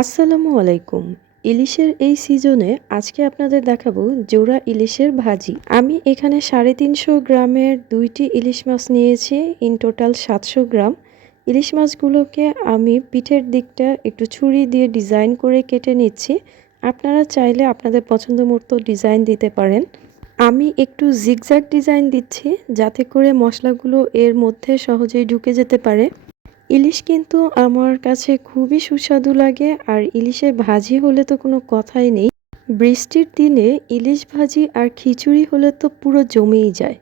আসসালামু আলাইকুম। ইলিশের এই সিজনে আজকে আপনাদের দেখাবো জোড়া ইলিশের ভাজি। আমি এখানে 350 গ্রামের 2টি ইলিশ মাছ নিয়েছি। ইন টোটাল 700 গ্রাম। ইলিশ মাছগুলোকে আমি পিঠের দিকটা একটু ছুরি দিয়ে ডিজাইন করে কেটে নিচ্ছি। আপনারা চাইলে আপনাদের পছন্দ মতো ডিজাইন দিতে পারেন। আমি একটু জিগজ্যাগ ডিজাইন দিচ্ছি যাতে করে মশলাগুলো এর মধ্যে সহজেই ঢুকে যেতে পারে। ইলিশ কিন্তু আমার কাছে খুবই সুস্বাদু লাগে, আর ইলিশের ভাজি হলে তো কোনো কথাই নেই। বৃষ্টির দিনে ইলিশ ভাজি আর খিচুড়ি হলে তো পুরো জমেই যায়।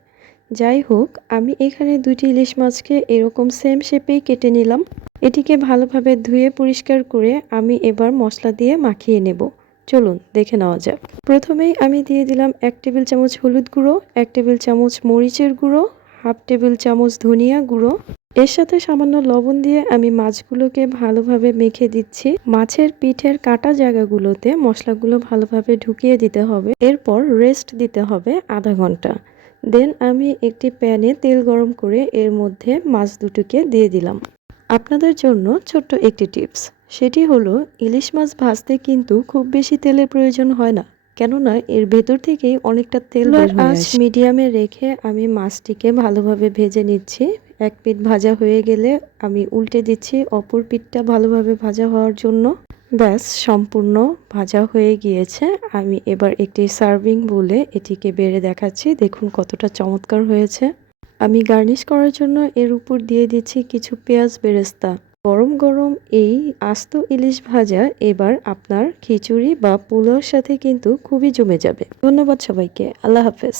যাই হোক, আমি এখানে 2টি ইলিশ মাছকে এরকম সেম শেপেই কেটে নিলাম। এটিকে ভালোভাবে ধুয়ে পরিষ্কার করে আমি এবার মশলা দিয়ে মাখিয়ে নেব। চলুন দেখে নেওয়া যাক। প্রথমেই আমি দিয়ে দিলাম 1 টেবিল চামচ হলুদ গুঁড়ো, 1 টেবিল চামচ মরিচের গুঁড়ো, 1/2 টেবিল চামচ ধনিয়া গুঁড়ো। এর সাথে সামান্য লবণ দিয়ে আমি মাছগুলোকে ভালোভাবে মেখে দিচ্ছি। মাছের পিঠের কাটা জায়গাগুলোতে মশলাগুলো ভালোভাবে ঢুকিয়ে দিতে হবে। এরপর রেস্ট দিতে হবে আধা ঘন্টা। দেন আমি একটি প্যানে তেল গরম করে এর মধ্যে মাছ দুটোকে দিয়ে দিলাম। আপনাদের জন্য ছোট্ট একটি টিপস, সেটি হলো ইলিশ মাছ ভাজতে কিন্তু খুব বেশি তেলের প্রয়োজন হয় না, কেননা এর ভেতর থেকেই অনেকটা তেল বের হয়ে আসে। মিডিয়ামে রেখে আমি মাছটিকে ভালোভাবে ভেজে নিচ্ছি। এক পিঠ ভাজা হয়ে গেলে আমি উল্টে দিচ্ছি অপর পিঠটা ভালোভাবে ভাজা হওয়ার জন্য। ব্যাস, সম্পূর্ণ ভাজা হয়ে গিয়েছে। আমি এবার একটি সার্ভিং বলে এটিকে বেড়ে দেখাচ্ছি। দেখুন কতটা চমৎকার হয়েছে। আমি গার্নিশ করার জন্য এর উপর দিয়ে দিচ্ছি কিছু পেঁয়াজ বেরেস্তা। গরম গরম এই আস্ত ইলিশ ভাজা এবার আপনার খিচুড়ি বা পোলাওর সাথে কিন্তু খুবই জমে যাবে। ধন্যবাদ সবাইকে। আল্লাহ হাফেজ।